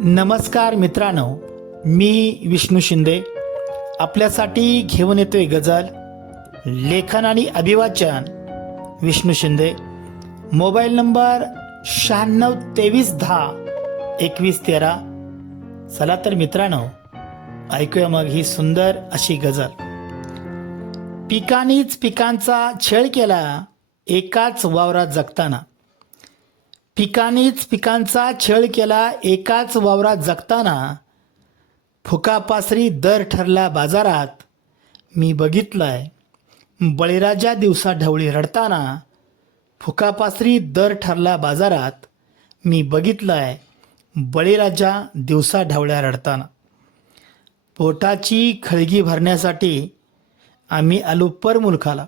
नमस्कार मित्रांनो, मी विष्णू शिंदे आपल्यासाठी घेऊन येतोय गझल, लेखन आणि अभिवाचन विष्णू शिंदे. Mobile number 9623102113. चला तर मित्रांनो, ऐकूया मग ही सुंदर अशी गझल. पिकांनीच पिकांचा छळ केला एकाच वावरात जगताना. पिकांनीच पिकांचा छळ केला एकाच वावरात जगताना. फुकापासरी दर ठरला बाजारात, मी बघितलंय बळीराजा दिवसा ढवळी रडताना. फुकापासरी दर ठरला बाजारात, मी बघितलंय बळीराजा दिवसा ढवळ्या रडताना. पोटाची खळगी भरण्यासाठी आम्ही आलो परमुलखाला.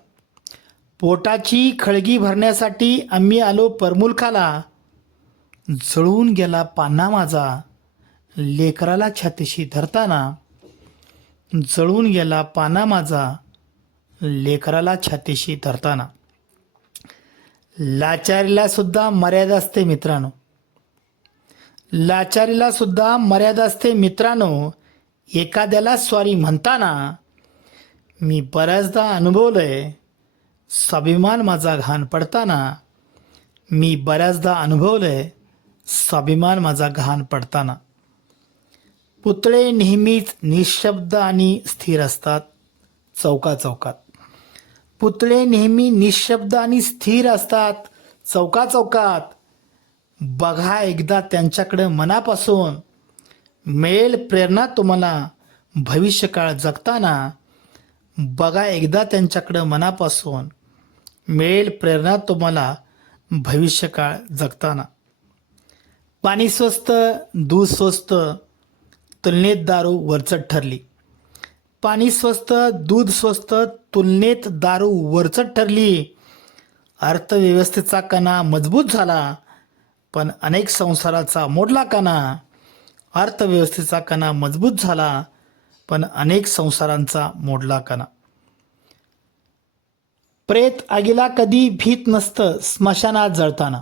पोटाची खळगी भरण्यासाठी आम्ही आलो परमुलखाला. जळून गेला पान्हा माझा लेकराला छातीशी धरताना. जळून गेला पाना माझा लेकराला छातीशी धरताना. लाचारीला सुद्धा मर्यादा असते मित्रांनो. लाचारीला सुद्धा मर्यादा असते मित्रांनो. एखाद्याला सॉरी म्हणताना मी बऱ्याचदा अनुभवलंय स्वाभिमान माझा घाण पडताना. मी बऱ्याचदा अनुभवलंय स्वाभिमान माझा घाण पडताना. पुतळे नेहमीच निशब्द आणि स्थिर असतात चौकाचौकात. पुतळे नेहमी निशब्द आणि स्थिर असतात चौकाचौकात. बघा एकदा त्यांच्याकडे मनापासून, मिळेल प्रेरणा तुम्हाला भविष्यकाळ जगताना. बघा एकदा त्यांच्याकडे मनापासून, मिळेल प्रेरणा तुम्हाला भविष्यकाळ जगताना. पाणी स्वस्त, दूध स्वस्त, तुलनेत दारू वरचढ ठरली. पाणी स्वस्त, दूध स्वस्त, तुलनेत दारू वरचढ ठरली. अर्थव्यवस्थेचा कणा मजबूत झाला, पण अनेक संसाराचा मोडला कणा. अर्थव्यवस्थेचा कणा मजबूत झाला, पण अनेक संसारांचा मोडला कणा. प्रेत आगीला कधी भीत नसतं स्मशानात जळताना.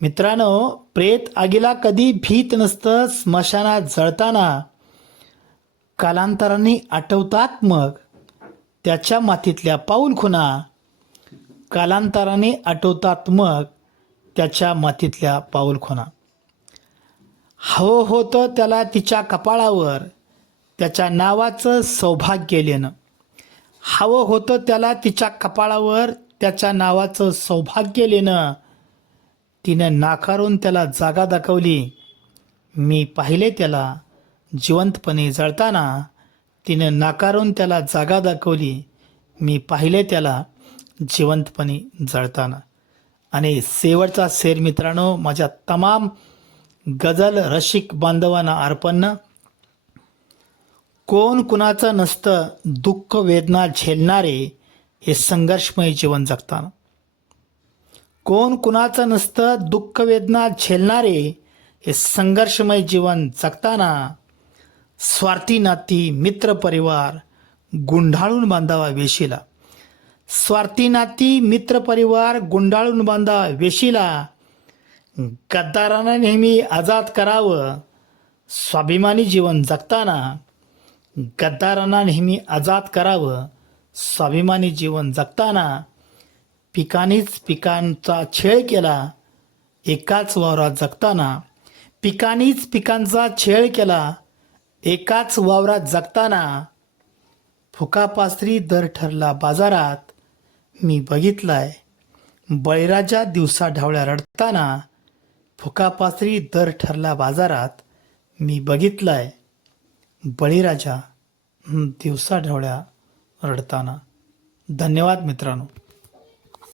मित्रांनो, प्रेत आगीला कधी भीत नसतं स्मशानात जळताना. कालांतराने आठवतात मग त्याच्या मातीतल्या पाऊलखुणा. कालांतराने आठवतात मग त्याच्या मातीतल्या पाऊलखुणा. हवं होतं त्याला तिच्या कपाळावर त्याच्या नावाचं सौभाग्य लिहिणं. हवं होतं त्याला तिच्या कपाळावर त्याच्या नावाचं सौभाग्य लिहिणं. तिनं नाकारून त्याला जागा दाखवली, मी पाहिले त्याला जिवंतपणे जळताना. तिनं नाकारून त्याला जागा दाखवली, मी पाहिले त्याला जिवंतपणे जळताना. आणि शेवटचा शेर मित्रांनो, माझ्या तमाम गझल रसिक बांधवांना अर्पण. कोण कुणाचं नसतं दुःख वेदना झेलणारे हे संघर्षमय जीवन जगताना. कोण कुणाचं नसतं दुःख वेदना झेलणारे हे संघर्षमय जीवन जगताना. स्वार्थी नाती मित्र परिवार गुंडाळून बांधावा वेशीला. स्वार्थी नाती मित्र परिवार गुंडाळून बांधावा वेशीला. गद्दारांना नेहमी आजाद करावं स्वाभिमानी जीवन जगताना. गद्दारांना नेहमी आजाद करावं स्वाभिमानी जीवन जगताना. पिकांनीच पिकांचा छळ केला एकाच वावरात जगताना. पिकांनीच पिकांचा छळ केला एकाच वावरात जगताना. फुकापासरी दर ठरला बाजारात, मी बघितलाय बळीराजा दिवसा ढवळ्या रडताना. फुकापासरी दर ठरला बाजारात, मी बघितलाय बळीराजा दिवसा ढवळ्या रडताना. धन्यवाद मित्रांनो.